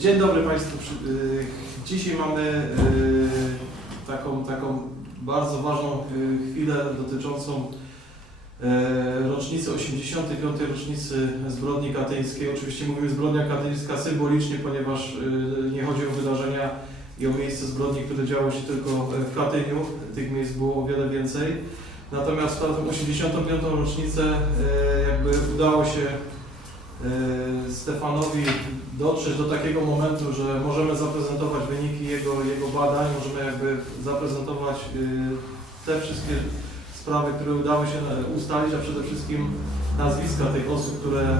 Dzień dobry Państwu. Y, Dzisiaj mamy y, taką, taką bardzo ważną y, chwilę dotyczącą rocznicy, 85. rocznicy zbrodni katyńskiej. Oczywiście mówimy zbrodnia katyńska symbolicznie, ponieważ nie chodzi o wydarzenia i o miejsce zbrodni, które działy się tylko w Katyniu. Tych miejsc było o wiele więcej. Natomiast w tę 85. rocznicę jakby udało się Stefanowi dotrzeć do takiego momentu, że możemy zaprezentować wyniki jego, jego badań, możemy jakby zaprezentować y, te wszystkie sprawy, które udało się ustalić, a przede wszystkim nazwiska tych osób, które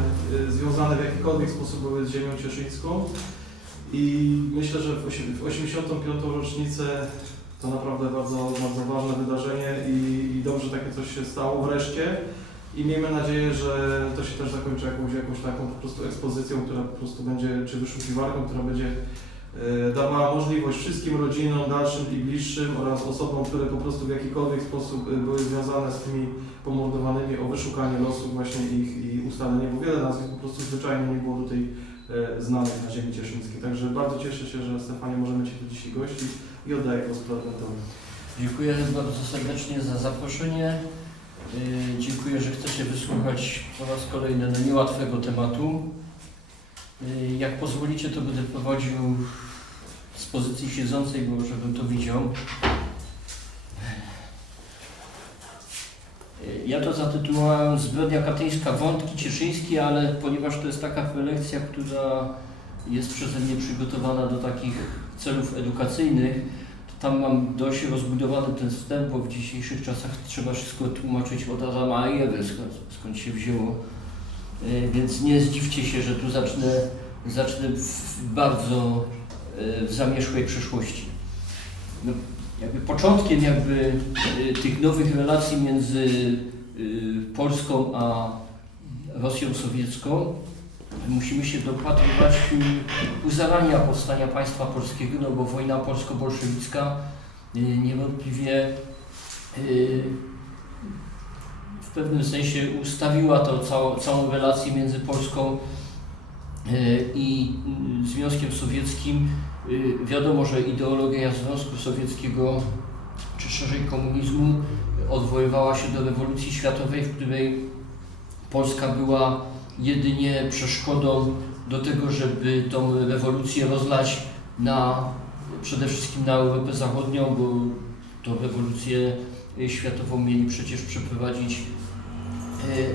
y, związane w jakikolwiek sposób były z ziemią cieszyńską. I myślę, że w 85. rocznicę to naprawdę bardzo, bardzo ważne wydarzenie i, i dobrze takie coś się stało wreszcie. I miejmy nadzieję, że to się też zakończy jakąś, jakąś taką po prostu ekspozycją, która po prostu będzie, czy wyszukiwarką, która będzie e, dawała możliwość wszystkim rodzinom dalszym i bliższym oraz osobom, które po prostu w jakikolwiek sposób e, były związane z tymi pomordowanymi o wyszukanie losów właśnie ich i ustalenie, bo wiele nazwisk po prostu zwyczajnie nie było tutaj e, znanych na ziemi cieszyńskiej. Także bardzo cieszę się, że Stefanie możemy Cię tu dzisiaj gościć i oddaję głos prezydentowi. Dziękuję bardzo serdecznie za zaproszenie. Yy, Dziękuję, że chcecie wysłuchać po raz kolejny no, niełatwego tematu. Yy, Jak pozwolicie, to będę prowadził z pozycji siedzącej, bo żebym to widział. Yy, Ja to zatytułowałem Zbrodnia katyńska, wątki cieszyńskie, ale ponieważ to jest taka prelekcja, która jest przeze mnie przygotowana do takich celów edukacyjnych, tam mam dość rozbudowany ten wstęp, bo w dzisiejszych czasach trzeba wszystko tłumaczyć od Adama i Ewy, skąd, skąd się wzięło. E, Więc nie zdziwcie się, że tu zacznę, zacznę w bardzo e, w zamierzchłej przeszłości. No, jakby początkiem jakby e, tych nowych relacji między Polską a Rosją Sowiecką musimy się dopatrywać y, u zarania powstania państwa polskiego, no bo wojna polsko-bolszewicka y, niewątpliwie y, w pewnym sensie ustawiła to całą, całą relację między Polską y, i Związkiem Sowieckim. Wiadomo, że ideologia Związku Sowieckiego czy szerzej komunizmu odwoływała się do rewolucji światowej, w której Polska była jedynie przeszkodą do tego, żeby tą rewolucję rozlać na przede wszystkim na Europę Zachodnią, bo tą rewolucję światową mieli przecież przeprowadzić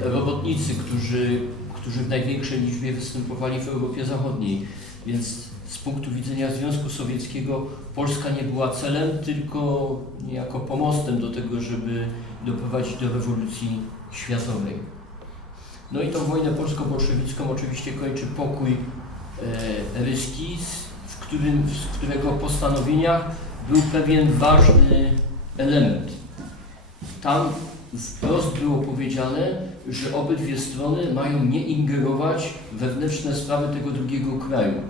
y, robotnicy, którzy, którzy w największej liczbie występowali w Europie Zachodniej. Więc z punktu widzenia Związku Sowieckiego Polska nie była celem, tylko niejako pomostem do tego, żeby doprowadzić do rewolucji światowej. No i tą wojnę polsko-bolszewicką oczywiście kończy pokój e, ryski, w, którym, z którego postanowieniach był pewien ważny element. Tam wprost było powiedziane, że obydwie strony mają nie ingerować w wewnętrzne sprawy tego drugiego kraju.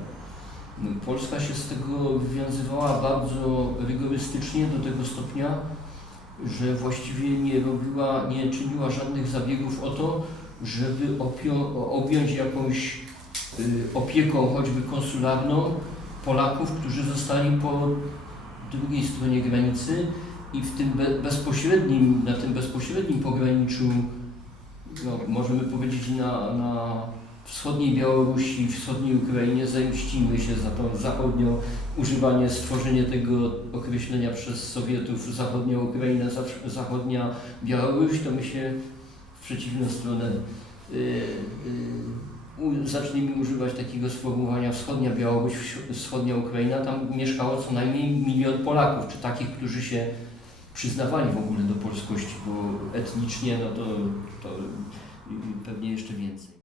No, Polska się z tego wywiązywała bardzo rygorystycznie do tego stopnia, że właściwie nie robiła, nie czyniła żadnych zabiegów o to, żeby objąć jakąś y, opieką, choćby konsularną, Polaków, którzy zostali po drugiej stronie granicy i w tym be- bezpośrednim, na tym bezpośrednim pograniczu, no, możemy powiedzieć na, na wschodniej Białorusi, wschodniej Ukrainie, zemścimy się za tą zachodnią, używanie, stworzenie tego określenia przez Sowietów, zachodnia Ukraina, zachodnia Białoruś, to my się przeciwną stronę. Y, y, zacznijmy używać takiego sformułowania wschodnia Białoruś, wschodnia Ukraina, tam mieszkało co najmniej milion Polaków, czy takich, którzy się przyznawali w ogóle do polskości, bo etnicznie no to, to pewnie jeszcze więcej.